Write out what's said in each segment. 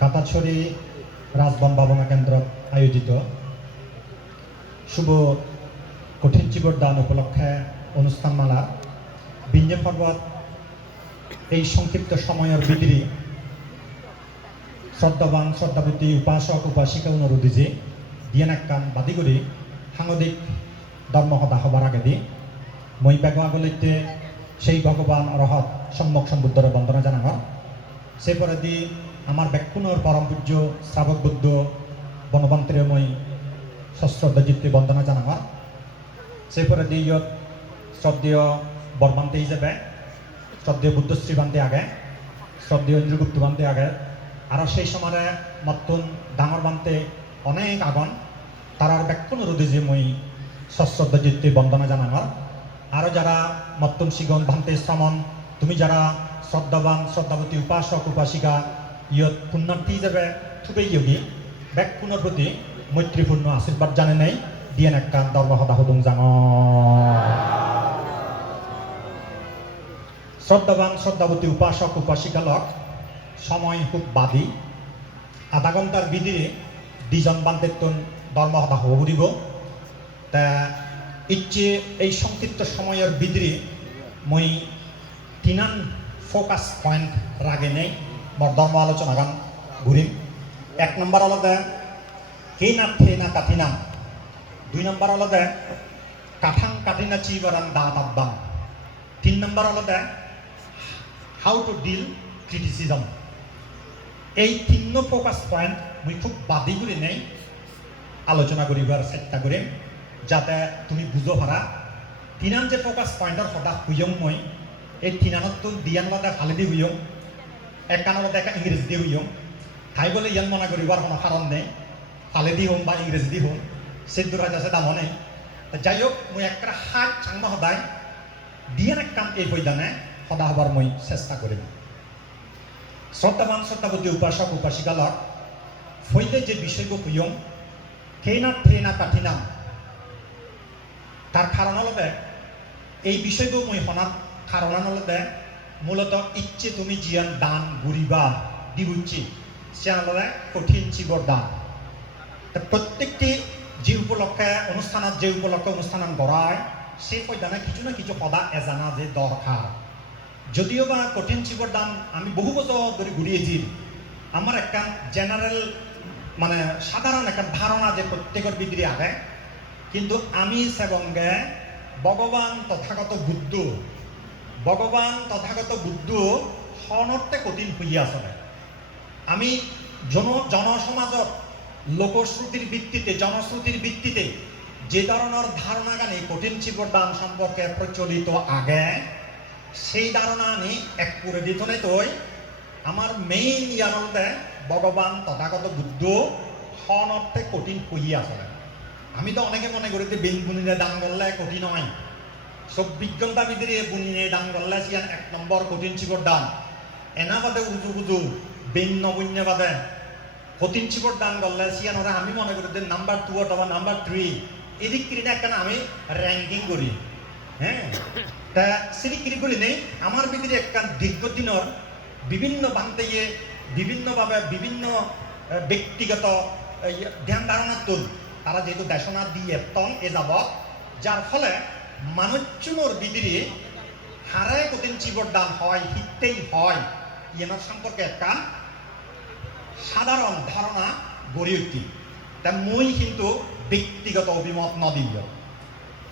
কাটাছড়ি রাজবন ভাবনা কেন্দ্র আয়োজিত। শুভ কঠিন জীবর দান উপলক্ষে অনুষ্ঠানমালা বিঞ্জে পর্বত এই সংক্ষিপ্ত সময়ের বিদিরি শ্রদ্ধাবান শ্রদ্ধাবতী উপাসক, উপাসিকা অনুরোধী যে দিয়েন একখান বাদি কৰি সাংঘাতিক ধৰ্ম সদা সবার আগে দি মই বেগ সেই ভগৱান অৰহত সম্যক সম্বুদ্ধৰে বন্দনা জানাঙৰ। সেইপৰে দি আমাৰ বেকুণৰ পৰম পূজ্য শ্ৰাৱক বুদ্ধ মই সশ্ৰদ্ধ জিত্তি বন্দনা জানাঙৰ সেইপৰে দি ইয়াত শ্ৰদ্ধেয় বৰবান্তি হিচাপে শ্রদ্ধেয় বুদ্ধশ্রী বান্তি আগে, শ্রদ্ধেয় ইন্দ্রগুপ্ত বান্তি আগে। আর সেই সময় মতন ডাঙর বান্তে অনেক আগন তারার ব্যাকুণ রোধে যে মই সশ্রদ্ধ জিত্তি বন্দনা জানাঙর আরও যারা মত্তম শিগন ভান্তে শ্রমণ, তুমি যারা শ্রদ্ধাবান, শ্রদ্ধাবতী উপাসক, উপাসিকা ইয়ত পুণ্যার্থী হিসেবে থুবেই যোগী ব্যাকুণের প্রতি মৈত্রীপূর্ণ আশীর্বাদ জানে নেই, দিয়ে একটা দর্ব সদা হুদুং জাঙর শ্রদ্ধাবান শ্রদ্ধাবতী উপাসক, উপাসিকালক সময় খুব বাদী আধা ঘণ্টার বিদিরে দুজন বান্তেতন ধর্মসভা হব ফুরিব তা ইচ্ছে এই সংক্ষিপ্ত সময়ের বিদিরে মই তিনান ফোকাস পয়েন্ট রাগে নেই। ধর্ম আলোচনা গান ঘুরিম এক নম্বর আলাদা কে না থে না কাঠিনাম। দুই নম্বর আলাদা কাঠাং কাঠিনা চিবারান দা তাব্বাম তিন নম্বর আলাদা হাউ টু ডিল ক্রিটিসিজম এই তিন ফোকাস পয়েন্ট মুই খুব বাদি করে নেই, আলোচনা করিবার চেষ্টা কৰিম, যাতে তুমি বুজো পাৰা। তিনান যে ফোকাস পয়েন্টৰ সদা হুইয়ং মই, এই তিনানতো দিয়ান লদা ফালেদি হুইয়ং একানৰ লদা একা ইংরেজি দি হুইয়ং তাই বলে, ইয়ান মনা করিবার কোনো কারণ নেই। ফালেদি হোম বা ইংরেজি দি হোম। সেদুর আছে, দাম নেই তা যাই হোক, মই একটা হাত চাংমা সদায় দিয়ান এক কাম এই বৈদানে সদা হবার মই চেষ্টা কৰিম শ্রদ্ধাবান, শ্রদ্ধাবতী উপাসক, উপাসিকালক ফৈলে যে বিষয়বোৰ হুয়ং কেইনা থেইনা কাঠিনাম তাৰ কাৰণ হ'লতে এই বিষয়বোৰ মই শনাত হ'লতে মূলত ইচ্ছে তুমি জিয়ান দান গুরিবা দিবুচ্ছি। সেয়ানলে কঠিন চিবর দান। প্রত্যেকটি যে উপলক্ষে অনুষ্ঠানত, যে উপলক্ষে অনুষ্ঠান করা হয় সেই পর্যায়ে কিছু না কিছু সদা এজানা যে দরকার যদিও বা কঠিন চিবর দান আমি বহু বছর ধরে ঘুরিয়েছি আমার একটা জেনারেল মানে সাধারণ একটা ধারণা যে প্রত্যেকের বিক্রি আগে কিন্তু আমি সেবঙ্গে ভগবান তথাগত বুদ্ধ ভগবান তথাগত বুদ্ধ সনর্তে কঠিন হইয়া আসলে আমি জন, জনসমাজত লোকশ্রুতির ভিত্তিতে জনশ্রুতির ভিত্তিতে যে ধরনের ধারণা গানে কঠিন চিবর দান সম্পর্কে প্রচলিত আগে, সেই ধারণা আমি এক করে দিত নে তই আমার মেইন ইয়ানতে ভগবান তথাগত বুদ্ধ সন কঠিন কহি আসলে আমি তো অনেকে মনে করি যে বেন বুনিরে দান করলে কঠিন হয়। সব ভিতরে বুনিরে দান করলে সিয়ান এক নম্বর কঠিন চিবর দান এনা বাদে উজু উজু বেন নবন্য বাদে। কঠিন চিবর দান করলে সিয়ান ওরা আমি মনে করি নাম্বার টু অথবা নাম্বার থ্রি এদিক কিনে একটা আমি র্যাঙ্কিং করি। হ্যাঁ? তা সিরিকিরি করি নেই, আমার ভিতরে একটা দীর্ঘদিনের বিভিন্ন বান্তেয়ে বিভিন্নভাবে বিভিন্ন ব্যক্তিগত ধ্যান ধারণার তুল তারা যেহেতু দেশনা দিয়ে তন এ যাব যার ফলে মানুষজনের ভিতরে হারায় কঠিন চিবর দান হয়, হিতেই হয়। ইয়েনার সম্পর্কে একটা সাধারণ ধারণা গড়ে উঠি। তা মই কিন্তু ব্যক্তিগত অভিমত নদীয়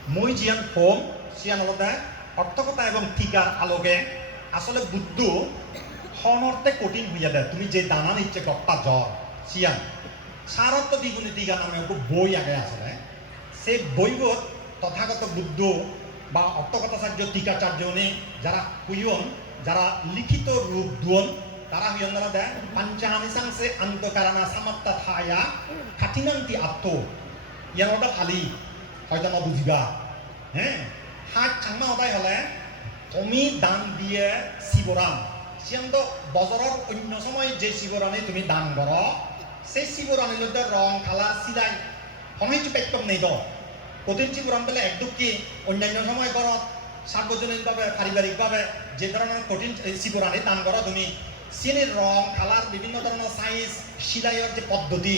মই জিয়ান হোম সিয়ান আলাদা অর্থকতা এবং টিকার আলোকে আসলে বুদ্ধ সনর্থে কঠিন হইয়া দেয়। তুমি যে দানা নিচ্ছে গপ্পা জ্বর সিয়ান। সারত্ব দ্বিগুণী টিকা নামে একটু বই আগে আসলে সেই বইবোধ তথাগত বুদ্ধ বা অর্থকথাচার্য টিকাচার্যনে যারা হুইয়ন, যারা লিখিত রূপ দুয়ন, তারা হুইয়ন দেয় পাঞ্চাহানিসাংসে আন্তকারানা সামাত্তা থায়া কাঠিনান্তি আত্ম, ইয়ার ওটা খালি হয়তো আমার বুঝিবা। হ্যাঁ? হাত চাংমা সদায় হলে তুমি দান দিয়ে শিবরাম সিয়ান্ত বজৰৰ অন্য সময় যে শিবরানি তুমি দান কৰ, সেই শিবরানির রং কালার সিলাই সময় পেট্টম নেই তো কঠিন শিবরাম পেলে একদম কি অন্যান্য সময় ঘৰত সার্বজনীনভাৱে পাৰিবাৰিকভাৱে যে ধৰণৰ কঠিন শিবরানি দান কৰ। তুমি চিনির রং কালার বিভিন্ন ধরনের সাইজ সিলাইয়ের যে পদ্ধতি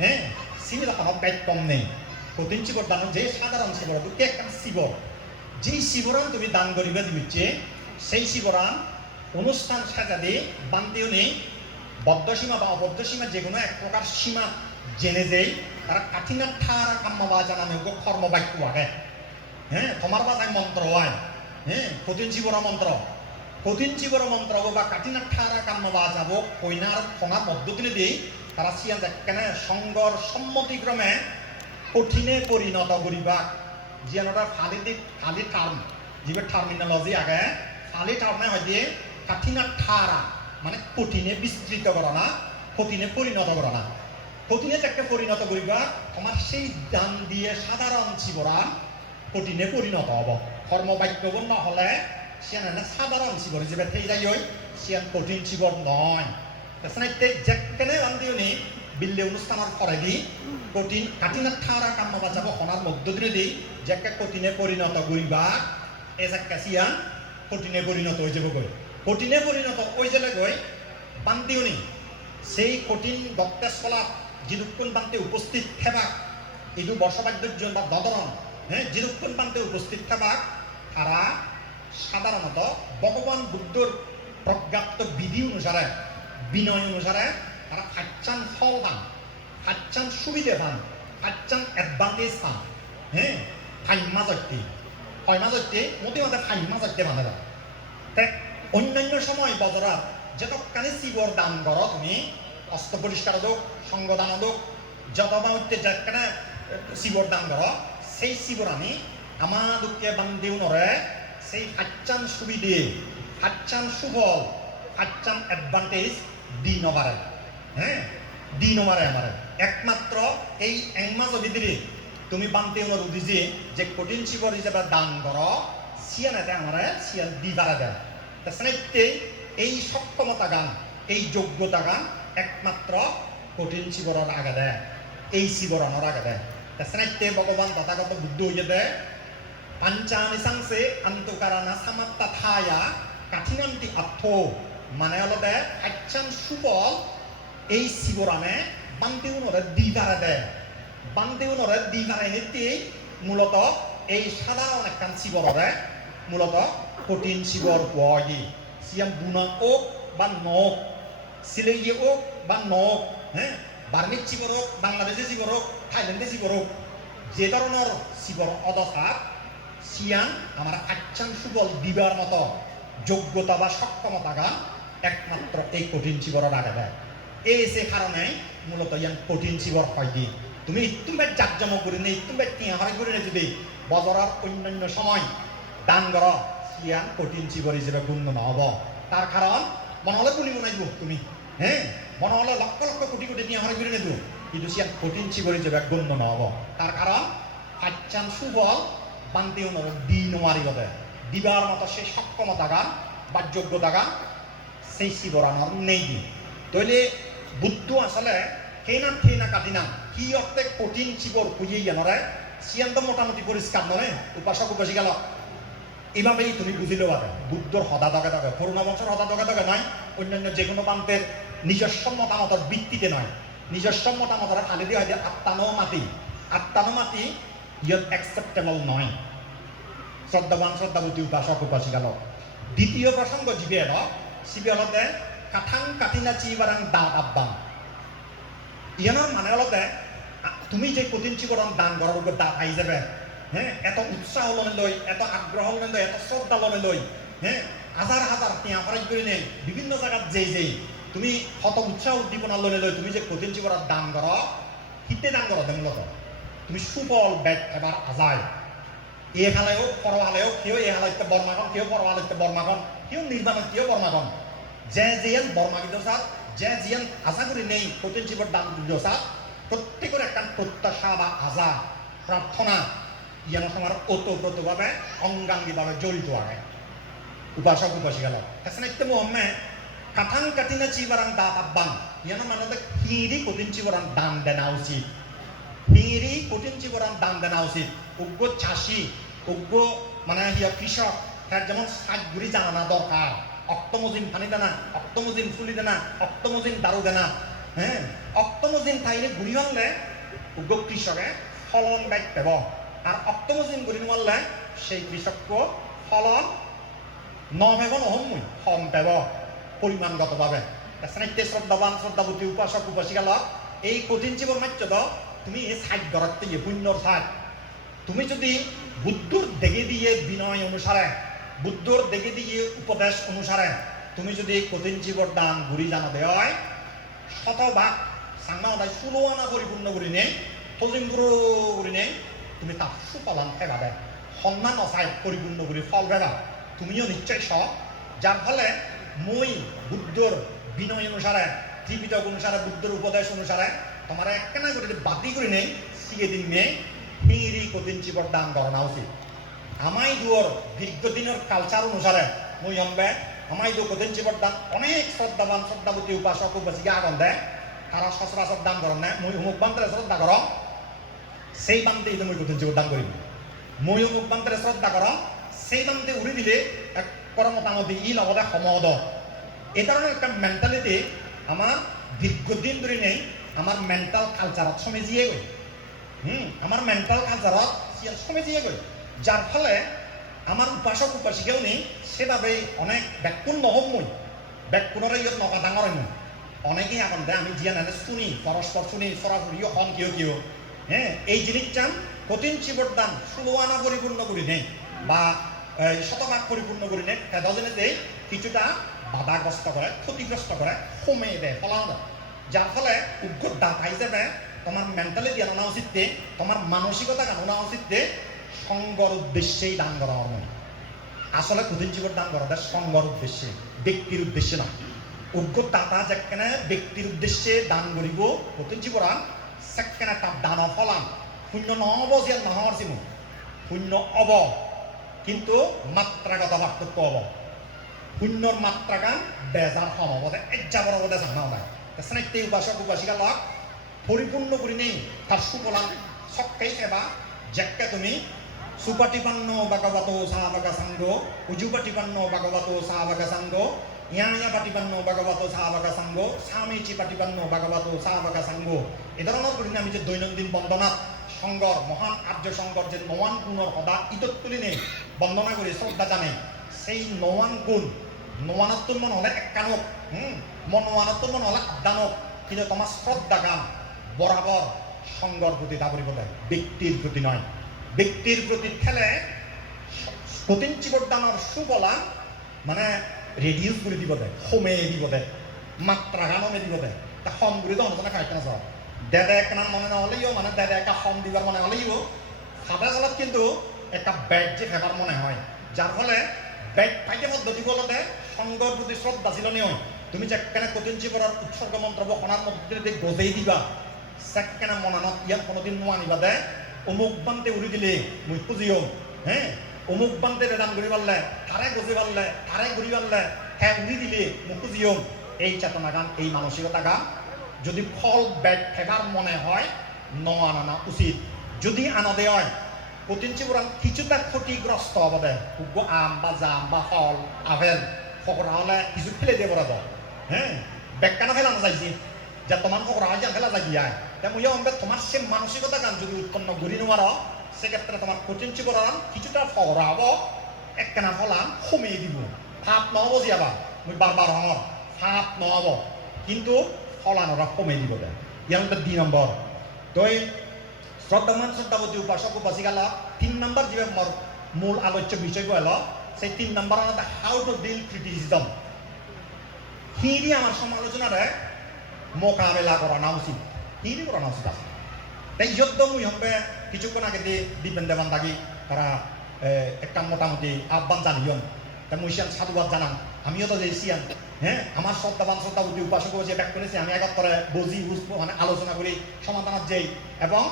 হ্যাঁ চিনির কোনো ব্যত্যম নেই। কঠিন চিবর দান যে সাধারণ চিবর দুটি একটা চিবর যেই শিবরান তুমি দান করিবে দিচ্ছে সেই শিবরান অনুষ্ঠান সাজা সাজাতে বান্তিও নেই। বদ্ধসীমা বা অবদ্ধসীমা যে কোনো এক প্রকার সীমা জেনে যেই, তারা কাঠিনা ঠারা কাম্মা জানানো কর্মবাক্য আগে হ্যাঁ তোমার বাজায় মন্ত্র হয়। হ্যাঁ কঠিন শিবর মন্ত্র। কঠিন শিবর মন্ত্র বা কাঠিনা ঠারা কাম্মা বা যাব কইনার ফোনার পদ্ধতি দিয়েই তারা সিয়ান কেনে সংগর সম্মতিক্রমে কঠিনে পরিণত করিবা। জিয়ানোটা ফালি দিক ফালি টার্ম যিবোৰ টার্মিনোলজি আগে ফালি টার্মে হয় দিয়ে কাঠিনা ঠারা মানে কঠিনে বিস্তৃত করা না, কঠিনে পরিণত করা না। কঠিনে যাকে পরিণত করিবা, তোমার সেই দান দিয়ে সাধারণ জীবরা কঠিনে পরিণত হব। কর্মবাক্য নহলে সিয়ান এনে সাধারণ জীবর যে থেই যাই হয় সিয়ান কঠিন জীবর নয়। যেখানে আন্দিওনি বিল্লে অনুষ্ঠানের পরে দি কঠিন কাঠিনা ঠারা কাম বাজাব হনার মধ্য দিয়ে দি যাকে কঠিনে পরিণত করিবা, এ যাকে সিয়ান কঠিনে পরিণত হয়ে যাব গৈ। কঠিনে পরিণত হয়ে যালে গৈ বান্দিওনি সেই কঠিন বক্তেশ্বলাত যিদুক্ষণ বান্তে উপস্থিত থেবাক এইটো বর্ষবাদ্যর্য বা দদরণ হ্যাঁ যিদুক্ষণ বান্তে উপস্থিত থেবাক তারা সাধারণত ভগবান বুদ্ধর প্রজ্ঞাপ্ত বিধি অনুসারে, বিনয় অনুসারে তারা ফাচ্চান ফল পান ফাচ্চান সুবিধা পান ফাচ্চান এডভান্টেজ পান হ্যাঁ ফাইমা যত্তি ফাইমা যত্তি মতে মতে ফাইমা যত্তি মানে অন্যান্য সময় বজরাত যতক্ষণে শিবর দান করো তুমি অস্ত পরিষ্কার হোক, সঙ্গ দান হোক, যত বা হচ্ছে যেখানে শিবর দান করো। সেই শিবর আমি আমার দুঃখে বান্ধিও নরে সেই ফাচ্চান সুবিধে ফাচ্চান সুফল ফাচ্চান অ্যাডভান্টেজ দি নবারে হ্যাঁ? দি নবারে আমার। একমাত্র এই একমাস ভিতরে তুমি বানতে অনুরোধ দিছে যে কঠিন শিবর হিসেবে দান করো এতে আমার, সিয়ান দি বাড়া দেয় এই সক্ষমতা গান, এই যোগ্যতা গান একমাত্র কঠিন শিবরণ আগে দেয়। এই শিবরণের আগে দেয়। তাছাড়া ভগবান তথাগত বুদ্ধ হয়ে দেয় পাঞ্চানিসাংসে আন্তকারানা সামাত্তাথায়া কাঠিনান্তি আত্থ। মানে হলদে আচ্ছান সুবল এই শিবরামে বান্তিউনরে দিবারে দেয়। বান্তিউনরে দিবারে নিতে মূলত এই সাধারণ একখান শিবররে মূলত কঠিন শিবর বয় সিয়াম বুনা ওক বা নক সিলেইয়ে ওক বা নক হ্যাঁ বার্মিক শিবর হোক বাংলাদেশি শিবর হোক থাইল্যান্ডে শিবর হোক যে ধরনের শিবর অদশাত সিয়ান আমার আচ্ছান সুবল দিবার মতো যোগ্যতা বা সক্ষমতা গান একমাত্র এই কঠিন চিবরের আগে দেয় এই সে কারণে মূলত ইয়ান কঠিন চিবর হয় দি তুমি ইতুম্বে জাকজমক করে নে ইতুম্বে টিয়া হরাই করে নে যদি বজরার অন্যান্য সময় দান কর সিয়ান কঠিন চিবর হিসেবে গণ্য নহব তার কারণ হলে গুলি মনাইব তুমি হ্যাঁ হলে লক্ষ লক্ষ কোটি কোটি টিয়া হরাই করে নেব কিন্তু সিয়ান কঠিন চিবর হিসেবে গণ্য নহব তার কারণ ফাচ্চান সুবল বান্তিও নর দি নোয়ারি হবে দিবার মতো সেই সক্ষমতা গান বা যোগ্যতা গান সেই শিবরানোর নেই তইলে বুদ্ধ আসলে সেই না সেই না কাটি না, কি অর্থে কঠিন শিবর খুঁজে জানরে সিয়ান্ত মোটামুটি পরিষ্কার নরে? উপাসক উপাসী গেল এভাবেই তুমি বুঝিলেও পাবে বুদ্ধর হদা দগে দগে, করুণা বংশের হদা দগে দগে নয়, অন্যান্য যে কোনো প্রান্তের নিজস্ব মতামতের ভিত্তিতে নয়। নিজস্ব মতামতের দিয়ে হয় যে আত্মানো মাটি আত্মানো মাটি ইয়াত একসেপ্টেবল নয়। শ্ৰদ্ধাৱান শ্ৰদ্ধাৱতী উপাসক, উপাসিকালক। দ্বিতীয় প্ৰসংগ জীৱেৰ শিৱলতে কাঠাং কাটিনা চিবাৰাং দা আব্বান। ইয়ানোর মানে হলতে, তুমি যে কঠিন চিবরণ দান করার উপর দা আই যাবে হ্যাঁ এত উৎসাহ লনে লই এত আগ্রহ লনে লই এত শ্রদ্ধা লনে লই হ্যাঁ হাজার হাজার টিয়া খরচ করে নেই বিভিন্ন জায়গাত যেই যেই। তুমি শত উৎসাহ উদ্দীপনা লনে লই তুমি যে কঠিন চিবরণ দান কর হিতে দান করো মূলত তুমি সুফল বেদ এবার আজায় এ হালেও পর হালেও কেউ এ হালাইতে বর্মাখন কেউ পর হালাইতে বর্মাখন কেউ নির্মাণ কেউ যে জিয়ান বর্মা কিন্তু স্যার যে জিয়ান আশা করি নেই, কঠিন শিবর দান দিল স্যার প্রত্যেকের একটা প্রত্যাশা বা আশা প্রার্থনা ইয়ানো সময় ওতপ্রোতভাবে অঙ্গাঙ্গিভাবে জড়িত আগে উপাসক উপাসিকাল কাছে মোহাম্মে কাঠাং কাটিনা চিবারাং দাঁত আব্বাং। ইয়ানো মানে হিঁড়ি কঠিন চিবরাং দান দেনা উচিত। হিঁড়ি কঠিন চিবরাং দান দেনা উচিত। উগ্র চাষি, উগ্র মানে হিয়া কৃষক তার যেমন সাজগুড়ি জানা দরকার। অক্তমজিন পানি দানা অক্তমজিন ফুলি দানা অক্তমজিন দারু দানা হ্যাঁ? অক্তমজিন ঠাইলে ঘুরি আনলে উগ্র কৃষকে ফলন ব্যাগ পাব আর অক্তমজিন ঘুরি নোয়ালে সেই কৃষককে ফলন নভেব নহমুই হম পাব পরিমাণগতভাবে স্নাইতে শ্রদ্ধাবান শ্রদ্ধাবতী উপাসক, উপাসিকালক, এই কঠিন জীবন মাত্য তুমি এই সাইড গড়াতে গিয়ে পুণ্যর সাইড তুমি যদি বুদ্ধর দেখে দিয়ে বিনয় অনুসারে বুদ্ধর দেখে দিয়ে উপদেশ অনুসারে তুমি যদি কঠিন জীবর দান ঘুরি জানা দেয়, শতভাগ সাংমা ওদাই ষোলো আনা পরিপূর্ণ করি নেই গুরু করি নেই তুমি তার সুফলন ফেবা দেয় সন্মান অচাই পরিপূর্ণ কৰি ফল পাবা তুমিও নিশ্চয় স যার ফলে মই বুদ্ধর বিনয় অনুসারে ত্রিপিটক অনুসারে বুদ্ধর উপদেশ অনুসারে তোমার একখানা করে বাতি করে নেই সিগে দিন নেই হিঁড়ি কঠিন জীবর দান করা উচিত। আমাই দুয়র দীর্ঘদিনের কালচার অনুসারে মই অম্বে আমাই দু কঠিন জীবর দান অনেক শ্রদ্ধাবান শ্রদ্ধাবতী উপাসক উপাসিকা আগন দেয় তারা সচরাচর দান করেন মই অমুক বান্তরে শ্রদ্ধা কর সেই বান্তে মই কঠিন জীবর দান করিব। মই অমুক বান্তরে শ্রদ্ধা কর সেই বান্তে উড়ি দিলে এক কর মোটামুটি ই লগতে সমদ। এই ধরনের একটা মেন্টালিটি আমার দীর্ঘদিন ধরে নেই আমার মেন্টাল কালচারত সমেজিয়ে গৈ হুম আমার মেন্টাল কালচারত সমেজিয়ে গৈ যার ফলে আমার উপাসক উপাসিকাও নেই সেভাবে অনেক ব্যাকুণ নহম মই। ব্যাকুণরে ইয়ত নকা ডাঙর অনেকেই এখন আমি জিয়া নানে শুনি পরস্পর শুনি সরাসরি হন কেউ কেউ হ্যাঁ এই জিনিস চান কঠিন চিবরদান ষোলো আনা পরিপূর্ণ করি নেই বা শতভাগ পরিপূর্ণ করি নেই। কিছুটা বাধাগ্রস্ত করে ক্ষতিগ্রস্ত করে কমে দেয় ফলানো দেয়। যার ফলে উগ্র দাতা হিসেবে তোমার মেন্টালিটি আনা উচিত যে, তোমার মানসিকতা আনা উচিত যে, সঙ্গর উদ্দেশ্যেই দান করা হবে। আসলে কঠিন জীবন দান করা যায় সঙ্গর উদ্দেশ্যে ব্যক্তির উদ্দেশ্যে না। উগ্র দাতা যেখানে ব্যক্তির উদ্দেশ্যে দান করিব কঠিন জীবন সেখানে তার দান ফলান শূন্য নহব যে নহৰ চিমু। শূন্য অব কিন্তু মাত্ৰাগত পাৰ্থক্য হ'ব। শূন্যৰ মাত্ৰাগান বেজাৰ সম হ'ব। দে এজাবৰ হ'ব দে জানা নাই। স্নাইতে উপাসক, উপাসিকা লগ পরিপূর্ণ করে নেই। তার সুফলান সবটাই সেবা যেকে তুমি সুপাটিপান্ন ভাগবত সাহাবাগা সাঙ্গ উজুপাটিপান্ন ভাগবত সাহাবাগা সাঙ্গ ইয়ায়া পাটিপান্ন ভাগবত সাহাবাগা সাঙ্গ স্বামীচি পাটিপান্ন ভাগবত সাহাবাগা সাঙ্গ এ ধরনের করে আমি যে দৈনন্দিন বন্দনাত সংগর মহান আর্য সংগর যে নওয়ান গুণর সদা ইতত তুলি নেই বন্দনা করে শ্রদ্ধা জানে সেই নওয়ান গুণ নওয়ানত্তর মন হলে একানক হুম মনোয়ানত্তর মন হলে আদানক কিন্তু তোমার শ্রদ্ধা গান বরাবর সঙ্গর প্রতি তা দেয় ব্যক্তির প্রতি নয় ব্যক্তির প্রতি খেলে কঠিন চিবদানৰ সুবলা মানে ৰেডিউচ কৰি দিব দে কমে দিব দে, মাত্ৰা গানমে দিব দে, তা সম কৰি তো অনুজনে খাই কেনে যাওঁ দেদে একখানা মনে নহ'লেও মানে দেদে একা সম দিবার মনে হলেও সাদা কালত কিন্তু একটা ব্যাগ যে ফেবার মনে হয় যার ফলে ব্যাগ পাইতে পদ্ধতি বলতে সঙ্গর প্রতি শ্রদ্ধা ছিল নিয়ম। তুমি যেখানে কঠিন জীবনের উৎসর্গ মন্ত্র বখনার মধ্যে দিয়ে গজেই দিবা সেখানে মনানত ইয়াত কোনোদিন নোয়ানিবা দে, অমুক বান্তে উড়ি দিলে মুই খুঁজিও হ্যাঁ অমুক বান্তে বেদান ঘুরি পারলে তারে গজে পারলে তারে ঘুরি পারলে হ্যাঁ উড়ি দিলে মুই খুঁজিও এই চেতনা গান, এই মানসিকতা গান, যদি ফল ব্যাগ ফেবার মনে হয় ন আনা উচিত। যদি আনা দেয় কঠিন চিবরান কিছুটা ক্ষতিগ্রস্ত হব উগ্র আম বা জাম বা ফল, আপেল ফকরা হলে কিছু ফেলে দিয়ে পড়া দাও হ্যাঁ ব্যাখ্যানা ফেলানো যাইছি যে তোমার ফকরা হয় যে ফেলা যাই যায় তেমন ইয়ে তোমার সে মানসিকতা গান যদি উৎপন্ন করি নোয়ার সেক্ষেত্রে তোমার কঠিন চিবরান কিছুটা ফকরা হব একখানা ফলান কমিয়ে দিব। ফাপ নহব জিয়াবা মই বারবার হঙর ফাপ নহব, কিন্তু ফলানোরা কমিয়ে দিব দে। ইয়ার দুই নম্বর তই শ্রদ্ধামান শ্রদ্ধাবতী উপাসক উপাসিকালা তিন নম্বর যে মোর মূল আলোচ্য বিষয় হল সেই তিন নম্বর আমাদের হাউ টু ডিল ক্রিটিসিজম হিঁড়ি আমার সমালোচনারে মোকাবেলা করা না উচিত। হিঁড়ি করা না উচিত আছে। তাই যদ্দ মুই হম্বে কিছুক্ষণ আগে দিয়ে দীপেন দেবান দাগি, তারা একটা মোটামুটি আহ্বান জানিয়ন তা মুই সিয়ান সাধুবাদ জানান আমিও তো যে হ্যাঁ আমার শ্রদ্ধাবান শ্রদ্ধাবতী উপাসক যে ব্যাক করেছি, আমি এক করে বজি মানে আলোচনা করি, সমাধানত যেই। এবং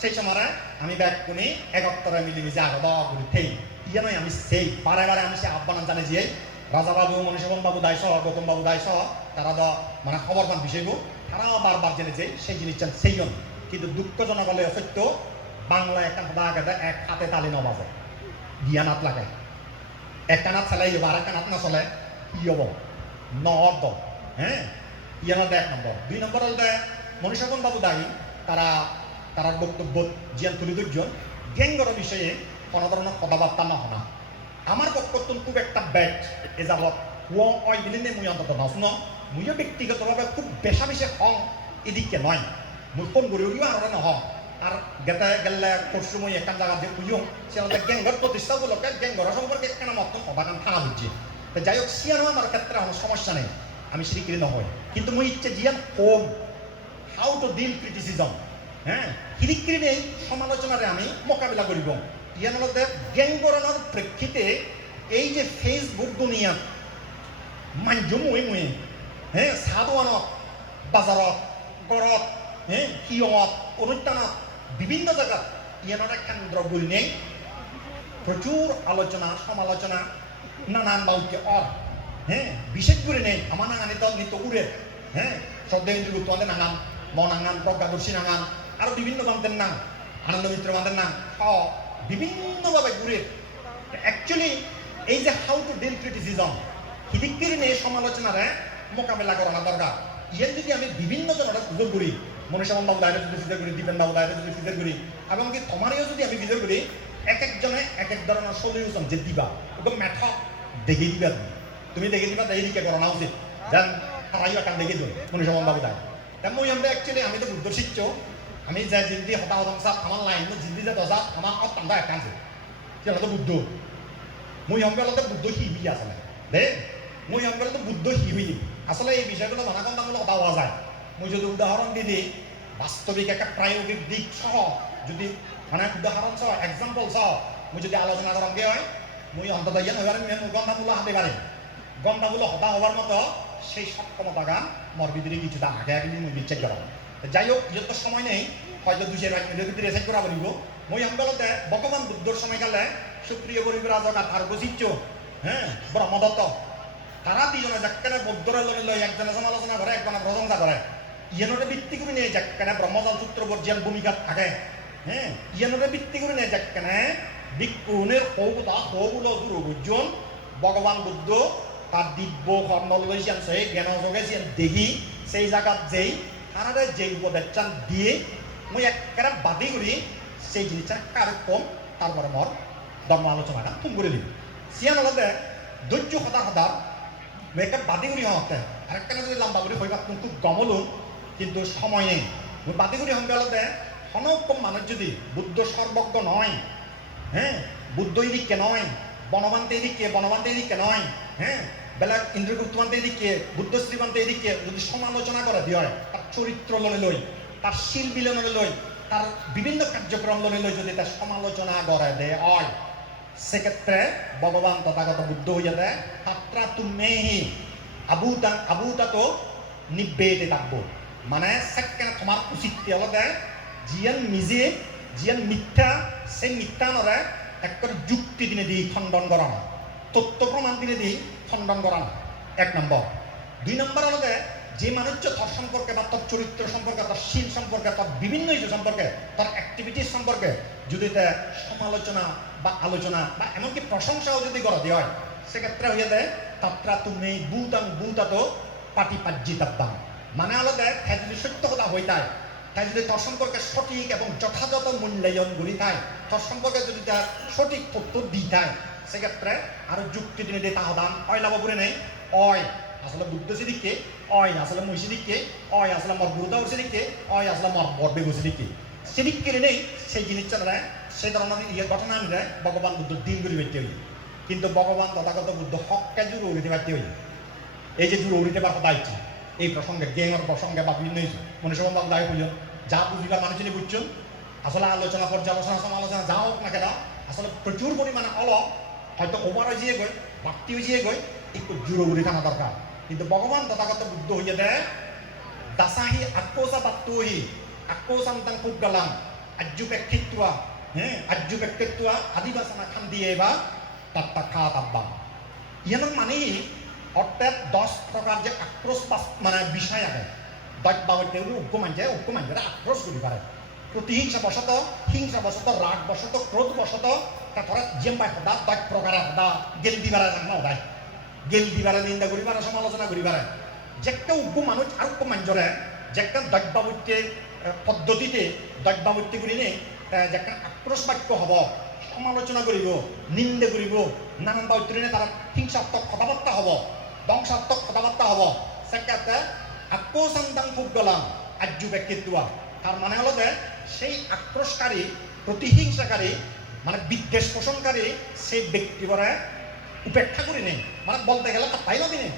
সেই সময় আমি ব্যাগ কোনি একত্তরে মিলিমিশে আগত করি থেই। ইয়ে নয় আমি সেই। বারে বারে আমি সে আহ্বান জানে যে রাজা বাবু মনীষবন বাবু দায় সহ গৌতম বাবু দায় সহ, তারা তো মানে খবর পান বিষয়বু, তারাও বারবার জেনে যে সেই জিনিস চান সেই জন কিন্তু দুঃখজনক হলে সত্য বাংলা একটা সদা আগে এক হাতে তালি নবাজে দিয়া নাত লাগে একটা নাত চালাই যাব আর একটা নাত না চলে ই হব নর্দ হ্যাঁ ইয়ানোর এক নম্বর দুই নম্বর হলতে মনীষাপন বাবু দায়ী। তারা তারা বক্তব্য জিয়ান তুলি দুজন গ্যাংগর বিষয়ে কোনো ধরনের কথাবার্তা নহনা আমার বক্তব্য খুব একটা ব্যাট এ যাবৎ ও অই বিলিনে মুই অন্তত নশুন। মুইও ব্যক্তিগতভাবে খুব বেশা বেশি হং এদিকে নয়। মুই ফোন উলিও আর নহ আর গেতে গেলে পরশু মুই একান জায়গা যে উইও সেখানে গ্যাংগর প্রতিষ্ঠা উপলক্ষে গ্যাংগর সম্পর্কে কেন মত সদাকান থানা দিচ্ছে তো যাই হোক সিয়ানো আমার ক্ষেত্রে আমার সমস্যা নেই। আমি স্বীকৃতি নহয়। কিন্তু মুই ইচ্ছে জিয়ান হোম হাউ টু ডিল ক্রিটিসিজম হ্যাঁ হিরিক্রি নেই সমালোচনারে আমি মোকাবিলা করিব ইয়ান হলতে গ্যাংগরণের প্রেক্ষিতে এই যে ফেসবুক দুনিয়া মাঞ্জু মুই মুই হ্যাঁ সাধুয়ানত বাজারত গড়ত হ্যাঁ কিয়ত অনুষ্ঠানত বিভিন্ন জায়গাত ইয়ানরে করে নেই। প্রচুর আলোচনা, সমালোচনা, নানান বাউকে অর হ্যাঁ? বিশেষ করে নেই, আমার নাঙানি তো নিত্য উড়ে হ্যাঁ? শ্রদ্ধা ইন্দ্র গুপ্তদের নাঙান মনাঙ্গান, প্রজ্ঞাদর্শী নাঙান আরও বিভিন্ন বান্ধের নাম, আনন্দ মিত্র বান্ধের নাম হ বিভিন্নভাবে ঘুরে অ্যাকচুয়ালি এই যে হাউ টু ডিল ক্রিটিসিজম হিদিকির নিয়ে সমালোচনারে মোকাবেলা করা দরকার। ইয়ার যদি আমি বিভিন্ন জনের সুযোগ করি মনীষামন বাবু দায়িত্ব যদি ফিজার করি দীপেন বাবু দায়িত্ব যদি ফিজার করি এবং কি তোমারও যদি আমি ফিজার করি এক একজনে এক এক ধরনের সলিউশন যে দিবা একদম মেথড দেখে দিবা তুমি। তুমি দেখে দিবা, তাই দিকে করা উচিত যেন, তারাইও একটা দেখে দিও মনীষামন বাবু দায় তা মই আমরা অ্যাকচুয়ালি আমি তো বুদ্ধ শিখছ আমি যে জিন্দি হতা হতাম সাপ আমার লাইন জিন্দি যে দশা আমার অত্যান্ত একটা আছে সেটা তো বুদ্ধ। মই সম্পর্কে বুদ্ধ শিবি আসলে দে মই সম্পর্কে বুদ্ধ শিবি আসলে এই বিষয়গুলো মনাকন্দামূলক কথা হওয়া যায়। মই যদি উদাহরণ দি দিই, বাস্তবিক একটা প্রায়োগিক দিক সহ, যদি মানে উদাহরণ সহ এক্সাম্পল সহ মই যদি আলোচনা করঙ্গে হয়? মই অন্তত ইয়ান হইবার গন্ধামূলক হাতে পারে গন্ধামূলক হতা হওয়ার মতো সেই সক্ষমতা গান মোর ভিতরে কিছুটা আগে আগে মই বিচ্ছেদ করা যাই হোক ইয়ত তো সময় নেই, হয়তো দুশো এক মিনিটের ভিতরে রেসেট করা বলিব মই অঞ্চলতে ভগবান বুদ্ধর সময়কালে সুপ্রিয় পরিব্রাজক আর তার বসিচ্ছ হ্যাঁ ব্রহ্মদত্ত তারা দুজনে লই লই একজনে সমালোচনা করে একজনে প্রশংসা করে ইয়ানোরে ভিত্তি করে নিয়ে যাক্কানে ব্রহ্মজাল সূত্র বর্জিয়ান ভূমিকা থাকে। হ্যাঁ ইয়ানোরে ভিত্তি করে নিয়ে যাক্কানে ভিক্ষুনের হৌদা হৌগুলো দূর বুঝজন ভগবান বুদ্ধ, তার দিব্য কর্ণ লইছেন সেই জ্ঞান যোগেছেন দেখি সেই জায়গাত যেই তারা যে উপদেশান দিয়ে, মই একেবারে বাদি করি সেই জিনিসটা কম তারপরে মর ধর্ম আলোচনাটা ফোন করে দিবি সিয়ান হলতে ধৈর্য সদা সদা একে বাদি করি হওঁতে আরেকখানে যদি লম্বা করে হইবা কিন্তু গমলুন কিন্তু সময় নেই। হওঁতে হলতে সনকম মানুষ যদি বুদ্ধ সর্বজ্ঞ নয়। হ্যাঁ বুদ্ধ এদিকে নয় বনবান্তে এদিকে বনবান্তে এদিকে নয় হ্যাঁ বেলাক ইন্দ্রগুপ্তবান্তে এদিকে বুদ্ধ শ্রীবান্তে এদিকে যদি সমালোচনা করে দিয়ে তার চরিত্র লনে লই তার শিল বিলনে লই তার বিভিন্ন কার্যক্রম লনে লই যদি তার সমালোচনা করে দেয় হয় সেক্ষেত্রে ভগবান তথাগত বুদ্ধ হইয়া দেয় তাত্রা তুমেহি আবুতা আবুতা তো নিব্বেতে থাকব মানে সেকেন্ড তোমার উচিত হলো দেয়? জিয়ান নিজে জিয়ান মিথ্যা, সেই মিথ্যা নরে একটা যুক্তি দিনে দি খণ্ডন করা না তথ্য প্রমাণ দিনে দি খণ্ডন করা এক নম্বর। দুই নম্বর হলো যে মানুষ তার সম্পর্কে বা তার চরিত্র সম্পর্কে, তার শীল সম্পর্কে, তার বিভিন্ন ইস্যু সম্পর্কে, তার অ্যাক্টিভিটিস সম্পর্কে যদি তা সমালোচনা বা আলোচনা বা এমনকি প্রশংসাও যদি করা দেওয়া হয় সেক্ষেত্রে হয়ে দেয়, তাত্রা তুমি বুতাং বুতাতো পাটি পাজ্জি পাজ্জিতাব্বাং মানে হলো তাই যদি সত্য কথা হইতায় তাই যদি তার সম্পর্কে সঠিক এবং যথাযথ মূল্যায়ন তাই তার সম্পর্কে যদি তার সঠিক তথ্য দিই তাই সেক্ষেত্রে আরও যুক্তি দিনে দিয়ে তাহদান অয় লাভ করে নেই অয় আসলে বুদ্ধ সিদিককে অয় আসলে মই সিদিককে অয় আসলে মর গুরুদাউর সিদিককে অয় আসলে মর বরবে সিদিককে সিদিককে নেই, সেই জিনিসটা সেই ধরনের ইয়ে ঘটনা নিলে ভগবান বুদ্ধ দিন করে বেরতে হই কিন্তু ভগবান তথাগত বুদ্ধ হককে জুড়ে উড়িতে পারতে হই এই যে জুড়ে উড়িতে পারতে দায়িত্ব এই প্রসঙ্গে গেমের প্রসঙ্গে বা বিভিন্ন ইস্যু মনুষ্যবন্ধ দায় বুঝুন যা বুঝিবার মানুষ যিনি বুঝছেন। আসলে আলোচনা, পর্যালোচনা, সমালোচনা, যা হোক না কেন, আসলে প্রচুর পরিমাণে অলপ হয়তো ওভার হয়ে গই বাড়তি হয়ে গই একটু জুড়ে উড়ি থাকা দরকার। কিন্তু ভগবান তথাগত বুদ্ধ হইয়া দেয়, দাসাহি আক্কোসা বাত্তুহি আক্কোসান্তাং পুগলাম আজ্জু ব্যক্তিত্বা হ্যাঁ আজ্জু ব্যক্তিত্বা আদিবাসনা খান দিয়ে বা তাত্তা খা তাব্বা ইয়ানোর মানে অর্থাৎ দশ প্রকার যে আক্রোশ বাস- মানে বিষয় আগে বাবদ তেওঁলোকে ঐক্য মানছে ঐক্য মানছে আক্রোশ করি পারে প্রতিহিংসা বশত হিংসা বশত রাগ বশত ক্রোধ বশত তারপরে জিম বাই সদা দৈত প্রকারে সদা গেল দিবারে জানো সদায়। গেল দিবারে নিন্দা করিবারে সমালোচনা করিবারে যেটা উগ্র মানুষ আর উগ্র মাঞ্জরে যেটা দৈব্যাবৃত্তি পদ্ধতিতে দৈব্যাবৃত্তি করি নে যেটা আক্রোশ বাক্য হব, সমালোচনা করিব নিন্দে করিব নানান দৈত্রিনে তারা হিংসাত্মক কথাবার্তা হব ধ্বংসাত্মক কথাবার্তা হব। সেক্ষেত্রে আত্মসন্ধান খুব গলাম আজ্জু ব্যক্তিত্ব তার মানে হলো যে, সেই আক্রোশকারী প্রতিহিংসাকারী মানে বিদ্বেষ পোষণকারী সেই ব্যক্তিবরে উপেক্ষা করি নেই। মানে বলতে গেলে তার তাই নদী নেই।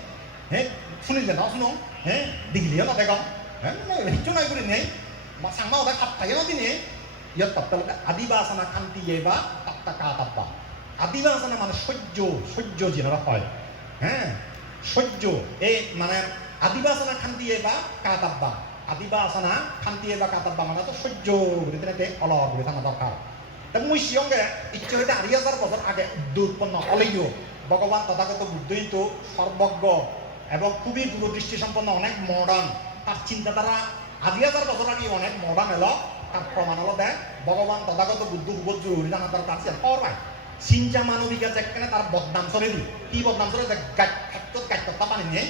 হ্যাঁ শুনিলে না, শুনো? হ্যাঁ দিগলিও না দেখাম হ্যাঁ হিচু নাই করি নেই। সাংমা ওটা খাপ থাকে নদী নেই। ইয়াত আদিবাসনা খান্তি বা তাপ্তা কা তাপ্পা আদিবাসনা মানে সহ্য সহ্য যেটা হয়। হ্যাঁ সহ্য। এই মানে আদিবাসনা খান্তি বা কা তাপ্পা আদিবাসনা খান্তি বা কা তাপ্পা মানে তো সহ্য করে অলপ থাকা দরকার তা মুই সিয়ংগে ইচ্ছে হইতে আড়ি হাজার বছর আগে উৎপন্ন হলেও ভগবান তথাগত বুদ্ধই তো সর্বজ্ঞ এবং খুবই দূরদৃষ্টি সম্পন্ন অনেক মডার্ন তার চিন্তাধারা আড়ি হাজার বছর আগে অনেক মডার্ন এলো তার প্রমাণ হলো দেয় ভগবান তথাগত বুদ্ধ খুব জরুরি জানা তার কাছে পায় চিন্তা মানবিকা যেখানে তার বদনাম চলে কি বদনাম চলে যে ক্ষেত্ৰত গাত্যতা পানি নিয়ে,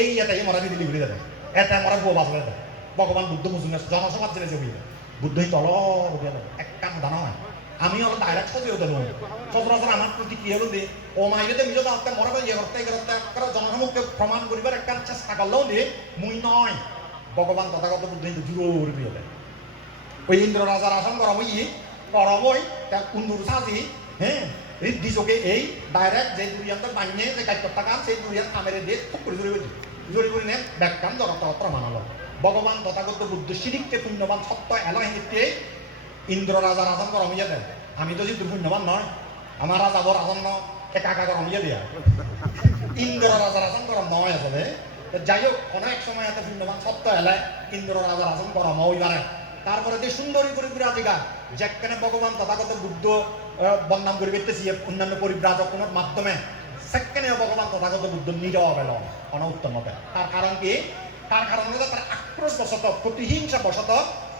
এই এটাই মরা দিদি ঘুরে যাবে। এটা মরা বউ দেয় ভগবান বুদ্ধ মুসলিম জনসমাজ জেনে যে হইলে বুদ্ধই তল এক কাম দানা হয় আমি হলো ডাইরেক্ট সজিও দেবো সচরাচর আমার প্রতিক্রিয়া হলো যে ও মিজো তাতে মনে ইয়ে করতে ইয়ে করতে করে প্রমাণ করিবার একটা চেষ্টা করলেও দিয়ে মুই নয় ভগবান তথাগত বুদ্ধ কিন্তু জোর দিয়ে দেয় ওই ইন্দ্র রাজার আসন গরম ই গরম ওই তার কুন্দুর সাজি হ্যাঁ দিজকে এই ডাইরেক্ট যে দুরিয়ানটা বানিয়ে যে কাটকর্তা কাম সেই দুরিয়ান কামেরে দিয়ে খুব করে জড়ি বুঝি জড়ি করে নিয়ে ব্যাখ্যান জগত প্রমাণ হলো ভগবান তথাগত বুদ্ধ সিরিককে পুণ্যবান সত্য এলাহিতে ইন্দ্র রাজার আসন গরম ইয়ে দেয় আমি তো যেহেতু পুণ্যবান নয়, আমার রাজা বর আসন একা একা গরম ইয়ে দিয়া। ইন্দ্র রাজার আসন গরম নয় আসলে। যাই হোক অনেক সময় এত পুণ্যবান সত্য এলায় ইন্দ্র রাজার আসন গরম হইবারে তারপরে যে সুন্দরী করে বিরাজিকা যেখানে ভগবান তথাগত বুদ্ধ বদনাম করে পেতেছি অন্যান্য পরিব্রাজকের মাধ্যমে সেখানে ভগবান তথাগত বুদ্ধ নীরব এল অনউত্তম হবে তার কারণ কি? তার কারণ হলো তার আক্রোশ বশত প্রতিহিংসা বশত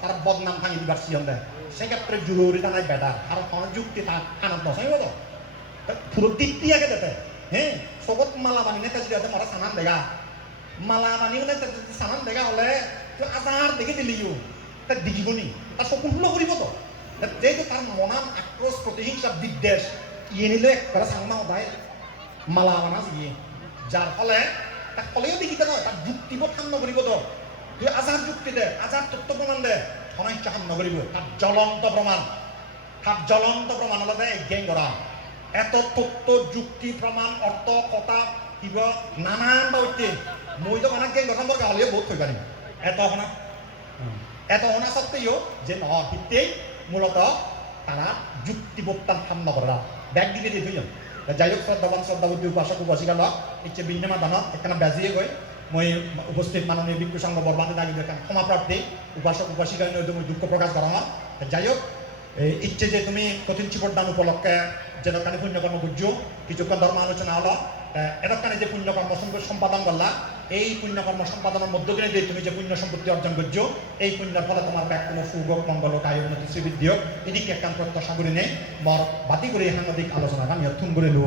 তার বদনাম ভাঙি দিবার সিয়ন দেয়। সেক্ষেত্রে জরুরি নাই বেটার আর যুক্তি তার আনন্দ নয় বলো পুরো দিকটি আগে দেতে হ্যাঁ সবত মালা বানি নেতা যদি মরা সামান দেখা মালা বানি হলে সামান দেখা হলে, তো আজার দেখে দিলিও তার দিগিবনি তার সকল করিব তো। যেহেতু তার মনান আক্রোশ প্রতিহিংসা বিদ্বেষ ইয়ে নিলে একবারে সাংমা ওদায় মালা বানা ইয়ে যার ফলে তাক কলেও দেখিতে নয় তার যুক্তিবোধ সামনে করিব তো। তুই আজার যুক্তি দে আজার তত্ত্ব প্রমাণ দে। অনৈক্য সামনে করিব তার জ্বলন্ত প্রমাণ তার জ্বলন্ত প্রমাণ হলে জ্ঞান করা এত তত্ত্ব, যুক্তি প্রমাণ অর্থ কথা কিবা নানান বাউতে মই তো মানে জ্ঞান কথা মোৰ গাহলিয়ে বহুত পাৰিম। এত শুনা। এত শুনা সত্ত্বেও যে নহয় সিতেই মূলত তারা যুক্তিবোধটার সামনে করা ব্যাগ দিকে দিয়ে দুইজন যাই হোক শ্ৰদ্ধাৱান শ্ৰদ্ধাৱতী উপাসক উপাসিকালক ইচ্ছে বিন্যমা দানত এখানে বেজিয়ে গৈ মই উপস্থিত মাননীয় বিক্ষু সংঘ বৰবাদে দাগি এখানে ক্ষমাপ্ৰাপ্তি উপাসক, উপাসিকা নয় মই দুঃখ প্ৰকাশ কৰা হয়। যাই হোক ইচ্ছে যে তুমি কঠিন চিবরদান উপলক্ষে যেটাখানে পুণ্যকর্ম বুঝছ, কিছুক্ষণ ধর্ম আলোচনা হলো এটাখানে যে পুণ্যকর্ম সম- সম্পাদন করলা এই পুণ্যকর্ম সম্পাদনের মধ্য দিয়ে তুমি যে পুণ্য সম্পত্তি অর্জন করছ, এই পুণ্যের ফলে তোমার ব্যাগ কোনো সুগ মঙ্গল কায় উন্নতি শ্রীবৃদ্ধি হোক এদিকে একান্ত প্রত্যাশা করে নেই মর বাতি করে সাংবাদিক আলোচনা আমি থুম করে লো